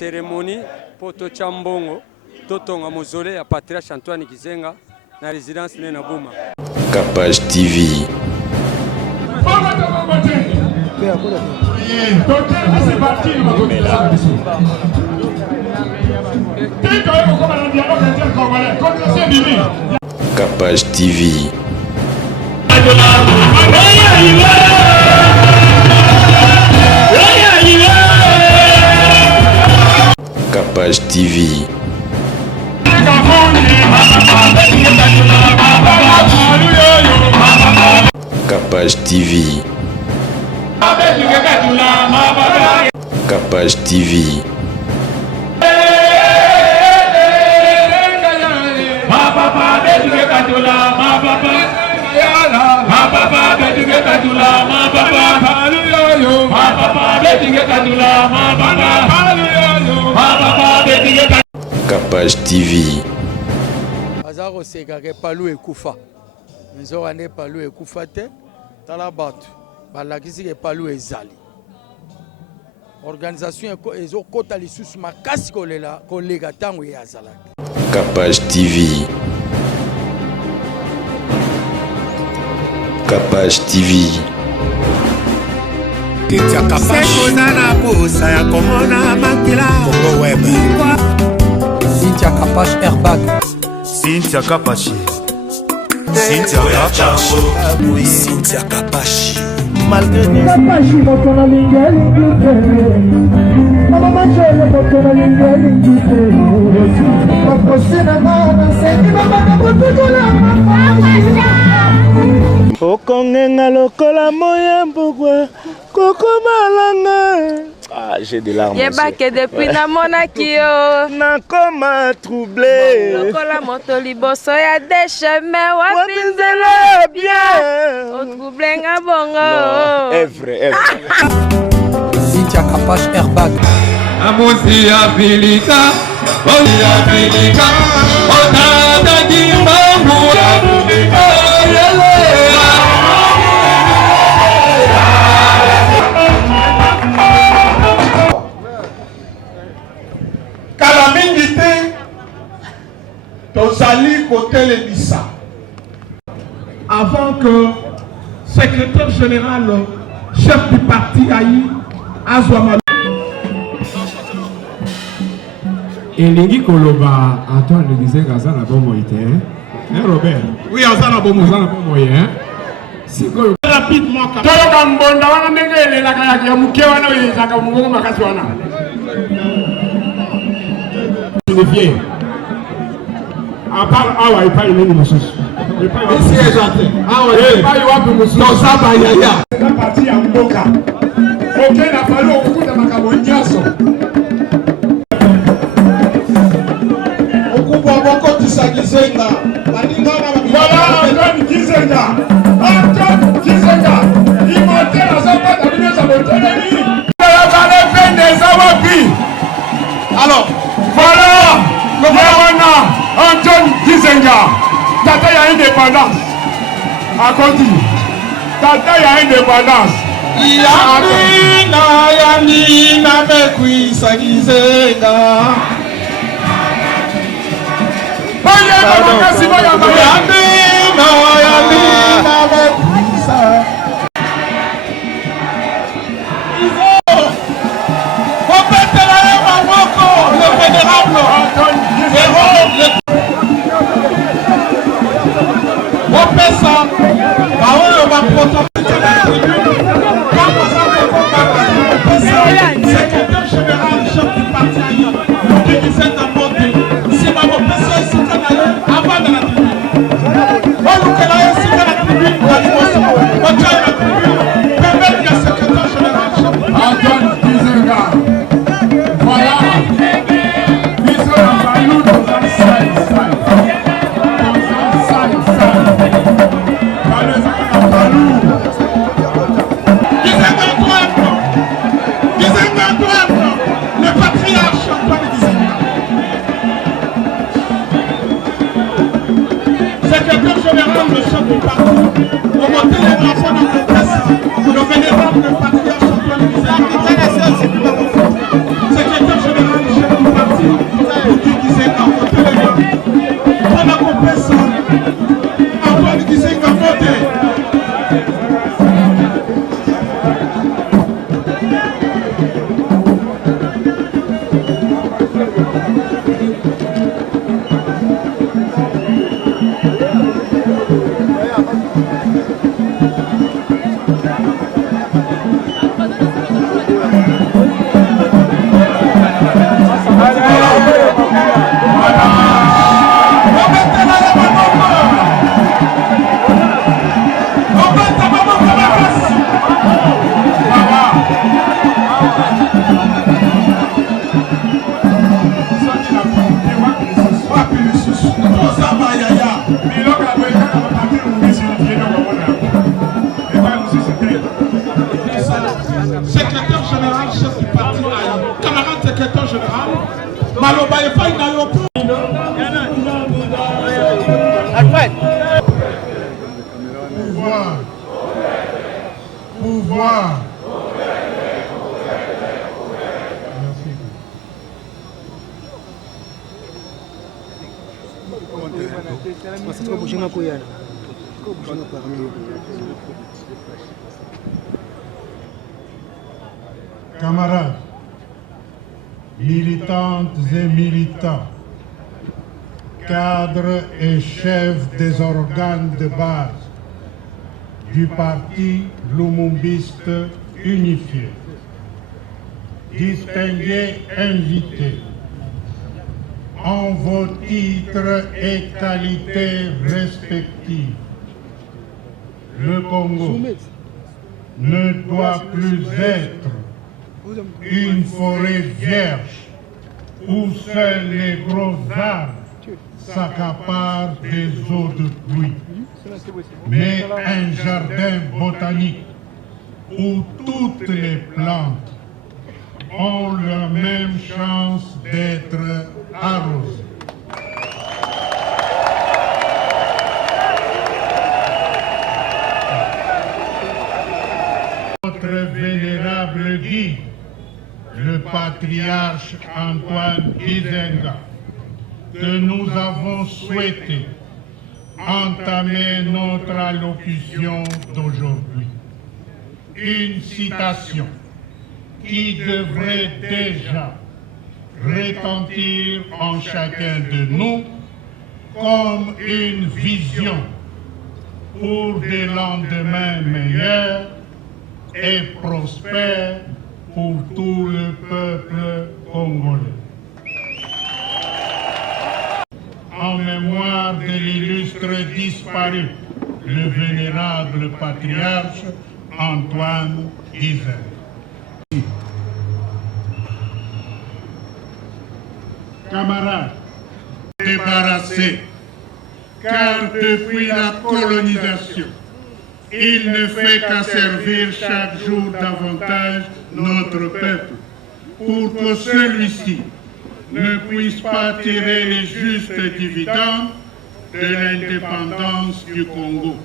Cérémonie poto chambongo totonga mozole ya Patriarche Antoine Gizenga na résidence Nena Buma. Capage TV. Capage TV. Capage TV. Capage TV. Capage TV. Capage TV. Azaro seka ke palu ekufa. Nzo wane palu ekufa te. Tala batu. Balakisi ke palu ezali. Organisation ezo kota lisusu makasi kolega tango ya azalaki. Capage TV. Capage TV. Sekona posa ya komona makila Congo Web. Cynthia Capache Airbag. Cynthia Capache. Cynthia Capache. Cynthia Capache. Malgré nous. Capache motona lingeli ngite. Mama machele motona lingeli ngite. Makosena mama seki mama nakututula mama. Okongenga lokola moya mbugwe koko malanga. Ah, j'ai des larmes. Yeba que depuis na monaki yo nakoma troublé. lokola moto liboso ya des chemins Wapinzela bien. o troublé nga bongo. Non, est vrai. Cynthia Capache Airbag. Amusi Afrika, Afrika, Otata Kimbangu, Calamité, Tozali côté les Bissa. Avant que secrétaire général, chef du parti Aïe, Azouama. Elingi Koloba, Antoine Gizenga Zana Bomoïte, hein Robert? Oui, Azana Bomo. Zana Bomoïte, hein? C'est quoi? Rapidement, Toloka mbonda wana ndenge la kaya ya muke wana yezaka mungu makasi wana. Signifié. À part awa ipa ineni mususu. ici est gentil. Ah ouais, ipa iwapi mususu. Tozaba Yaya. La partie ya mboka. Ok, na falu okukuta makambo nyaso. Okubwa boko Gizenga. Voilà, Antoine Gizenga. Antoine Gizenga. Il montait dans sa boîte à l'union sa montagne. Alors, Voilà, Yawana, Antoine Gizenga. Tata ya indépendance. A Conti. Tata ya indépendance. Yamina mekwisa Gizenga. Yamina mekwisa. Le vénérable Opesa, Baoyo secrétaire général, chef du parti Aïe, qui disait à Monté, si ma Opesa est citadelle, avant de la tribune. maloba epai na yo mpo pouvoir. Camarades, militantes et militants, cadres et chefs des organes de base du parti Lumumbiste unifié, distingués invités, en vos titres et qualités respectives, le Congo ne doit plus être une forêt vierge où seuls les gros arbres s'accaparent des eaux de pluie, mais un jardin botanique où toutes les plantes ont la même chance d'être arrosées. Notre vénérable guide, le patriarche Antoine Gizenga, que nous avons souhaité entamer notre allocution d'aujourd'hui. Une citation qui devrait déjà retentir en chacun de nous comme une vision pour des lendemains meilleurs et prospères pour tout le peuple congolais. En mémoire de l'illustre disparu, le vénérable patriarche Antoine Gizenga. Camarades, débarrassés, car depuis la colonisation, il ne fait qu'à servir chaque jour davantage notre peuple, pour que celui-ci ne puisse pas tirer les justes dividendes de l'indépendance du Congo.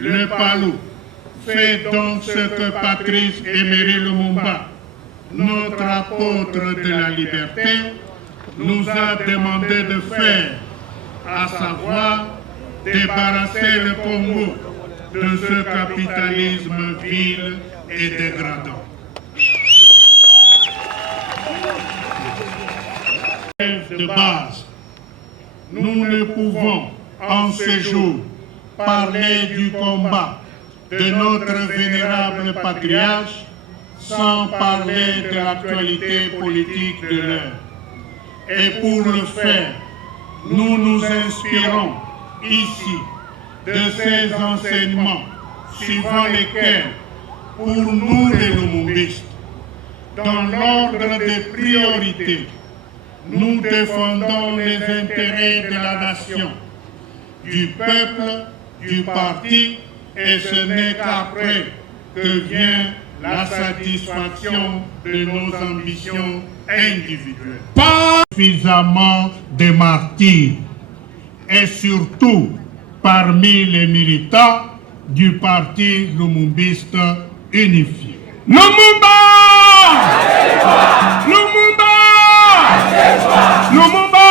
Le PALU fait donc ce que Patrice Emery Lumumba, notre apôtre de la liberté, nous a demandé de faire, à savoir débarrasser le Congo de ce capitalisme vil et dégradant. De base, nous ne pouvons en ce jour parler du combat de notre vénérable patriarche sans parler de l'actualité politique de l'heure. Et pour le faire, nous nous inspirons ici de ces enseignements suivant lesquels, pour nous les Lumumbistes, dans l'ordre des priorités, nous défendons les intérêts de la nation, du peuple, du parti, et ce n'est qu'après que vient la satisfaction de nos ambitions individuelles. Pas suffisamment de martyrs, et surtout parmi les militants du parti Lumumbiste unifié. Lumumba! Lumumba! Lumumba!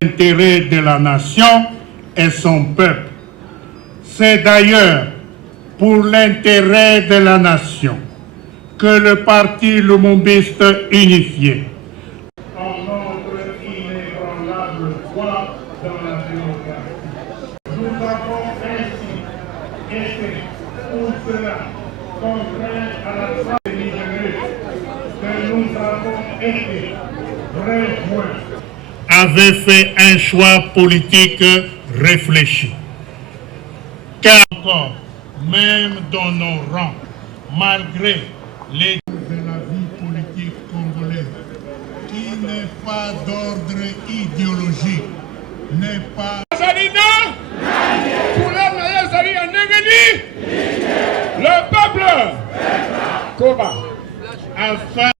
L'intérêt de la nation et son peuple. C'est d'ailleurs pour l'intérêt de la nation que le parti Lumumbiste unifié, en notre inébranlable foi dans la démocratie, nous avons ainsi été pour cela contraints à la fin que nous avons été rejoints, avait fait un choix politique réfléchi. Car encore, même dans nos rangs, malgré les de la vie politique congolaise, qui n'est pas d'ordre idéologique, n'est pas... Le peuple, Koba, afin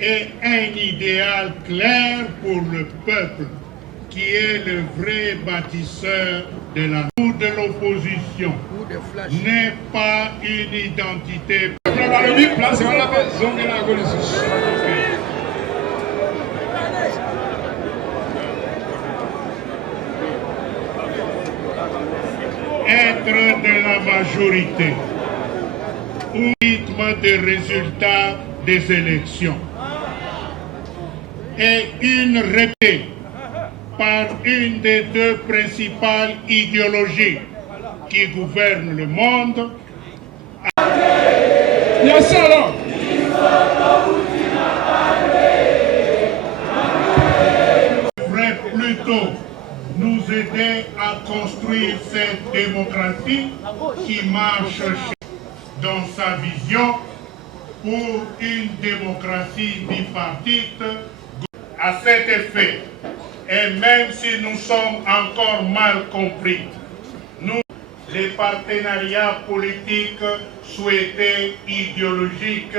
et un idéal clair pour le peuple qui est le vrai bâtisseur de la ou de l'opposition n'est pas une identité. Être de la majorité au rythme des résultats des élections est une répétition par une des deux principales idéologies qui gouvernent le monde. Devrait plutôt nous aider à construire cette démocratie qui marche dans sa vision pour une démocratie bipartite. À cet effet, et même si nous sommes encore mal compris, nous, les partenariats politiques souhaités, idéologiques,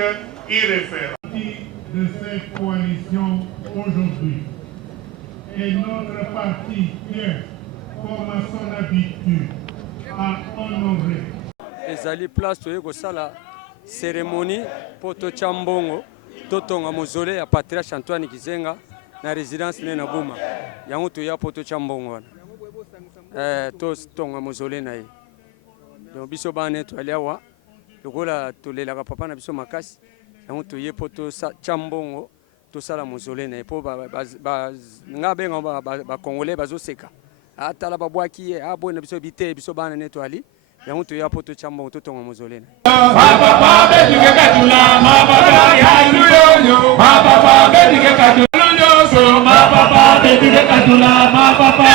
irréférendables de cette coalition aujourd'hui. Et notre parti tient, comme à son habitude, à honorer. ezali place toye kosala cérémonie poto Chambongo totonga mozole ya patriarche Antoine Gizenga na résidence ne na Buma yango toya poto Chambongo wana to tonga mozole na ye donc biso bana to aliawa lokola tolelaka papa na biso makasi yango toye poto Chambongo to sala mozole na ye po nga benga ba congolais bazoseka atala babwaki ye abona biso bite biso bana ne to ali yango toya poto Chambongo to tonga mozole na papa betuke katula ma papa ya luyo ma papa betuke katula so ma papa betuke katula ma papa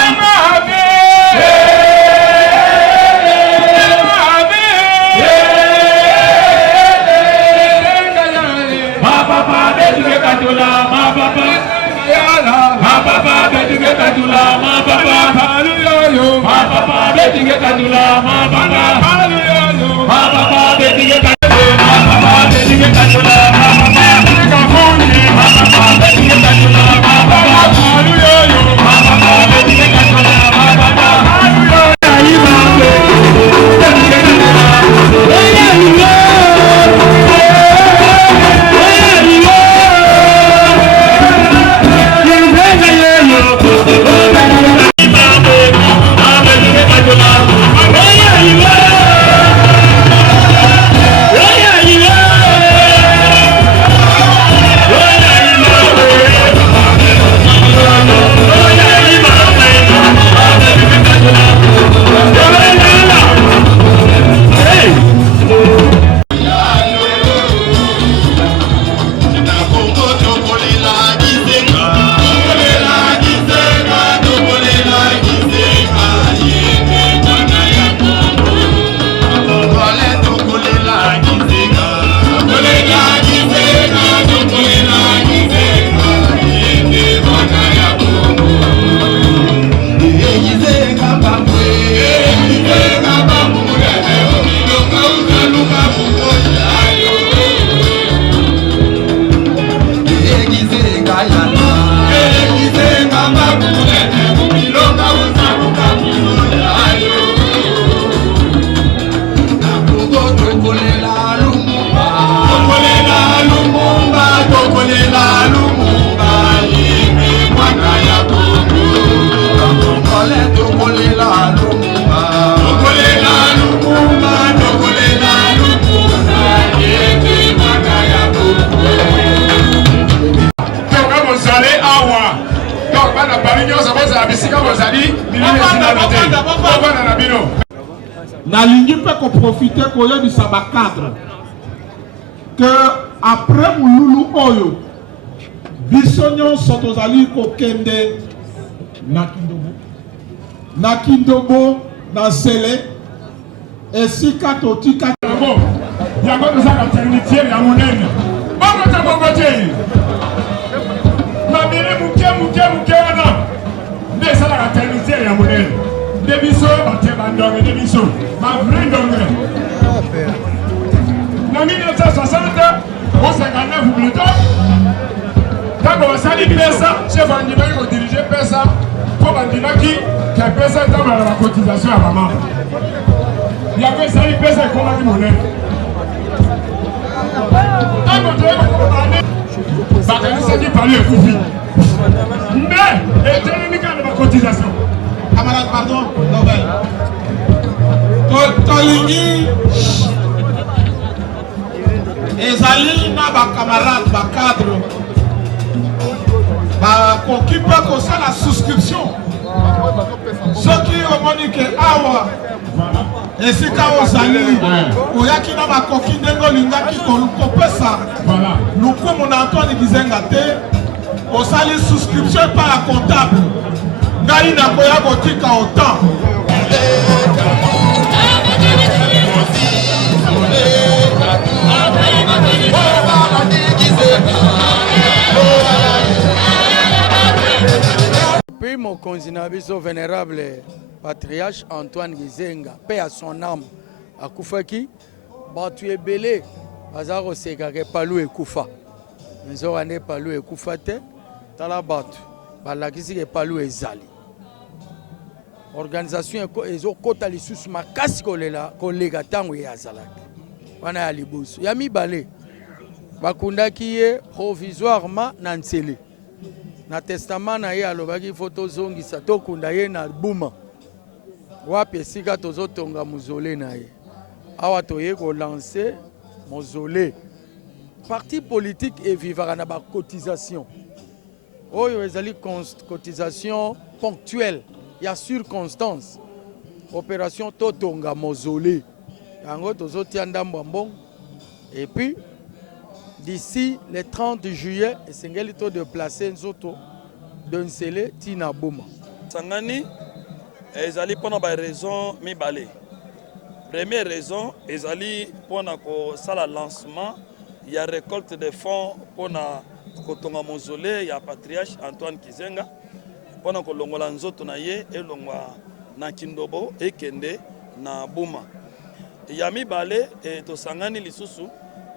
nalingi mpe koprofite koyebisa bacadre que après mululu oyo biso nyonso tozali kokende na Kindobo na Sele esika totika yango tozala ternitiere ya monene bongote mabele muke wana nde esalaka ternitiere ya monene nde biso bate bandonge nde biso ma vrai ndonge na 1960 59 bulletins. Quand on s'est dit ça, chef Andima qui dirige ça, pour Andima qui a fait ça dans la cotisation à maman. Il y avait ça, il fait ça comme la monnaie. Quand on doit parler, ça dit parler au Koufi. Mais, et tu n'as pas de cotisation. Camarade, pardon, Nobel. Tolingi ezali na ba camarade ba cadre ba kokipa ko la souscription soki omoni ke awa esika ozali oyaki na bakoki ndenge olingaki kopesa lukumu na Antoine Gizenga te osali souscription par la comptable ngai nakoya kotika autant. Puis mon consignabiso vénérable patriarche Antoine Gizenga, paix à son âme, à Koufaki, tu es belé, Bazaro Sekake Palou et Koufa. Nous avons Palou et Koufate, Talabatu, Balakisi et Palou et Zali. Organisation ezo kota lisusu makasi kolega tango ya zalaki wana ya libusu ya mibale bakundaki ye provisoirement na ntsele na testament na ye alobaki foto zongisa tokunda ye na buma wapi esika tozotonga muzole na ye awa toye kolancer mozole parti politique evivaka na bacotisation oyo ezali cotisation ponctuelle. Il y a circonstance. Opération Totonga Mausolée. Et puis, d'ici le 30 juillet, il faut déplacer Nzoto d'un scellé Tina Bouma. Sangani, ils allaient pour une raison mibale. Première raison, ils allaient pour un lancement. Il y a récolte de fonds pour Totonga Mausolée. Il y a patriarche Antoine Gizenga. Pona ko longola nzoto na ye elongwa na Kindobo ekende na Buma ya mibale to sangani lisusu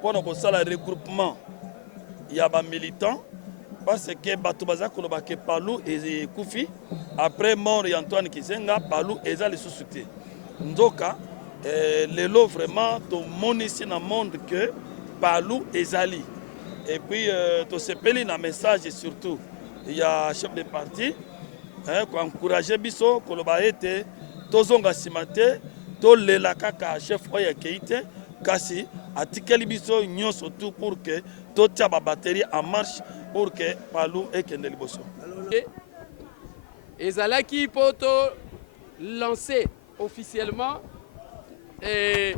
pona ko sala regroupement ya ba militants parce que bato baza ko loba ke Palou et Koufi après mort ya Antoine Gizenga Palou eza lisusu te nzoka lelo vraiment to monisi na monde que Palou ezali et puis to sepeli na message surtout il y a chef de parti pour encourager biso koloba ete tozonga simate to lela kaka chef oya keite kasi atikeli biso nyonso tout pour que to tia ba batterie en marche pour que Palou ekende liboso ezalaki poto lancé officiellement et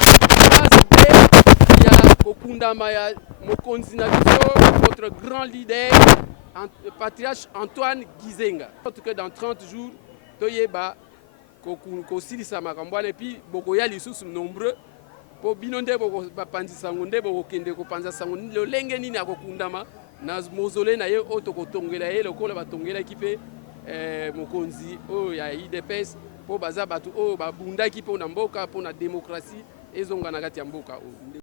il y a kokundama ya mokonzi na biso notre grand leader patriarche Antoine Gizenga. En tout cas, dans 30 jours, Toyeba, Kosili Samakambouane, et puis Bokoya Lissous nombreux, pour Binonde, Bokopanzi Sangonde, Bokende, Kopanza Sangonde, le Lengeni na Kokundama, Naz Mozole, Naye, Otokotongela, le Kola Tongela équipé, Mokonzi, oh, ya IDPS, pour Bazabatu, oh, Bunda qui pour Namboka, pour la démocratie, et Zonganagati Amboka.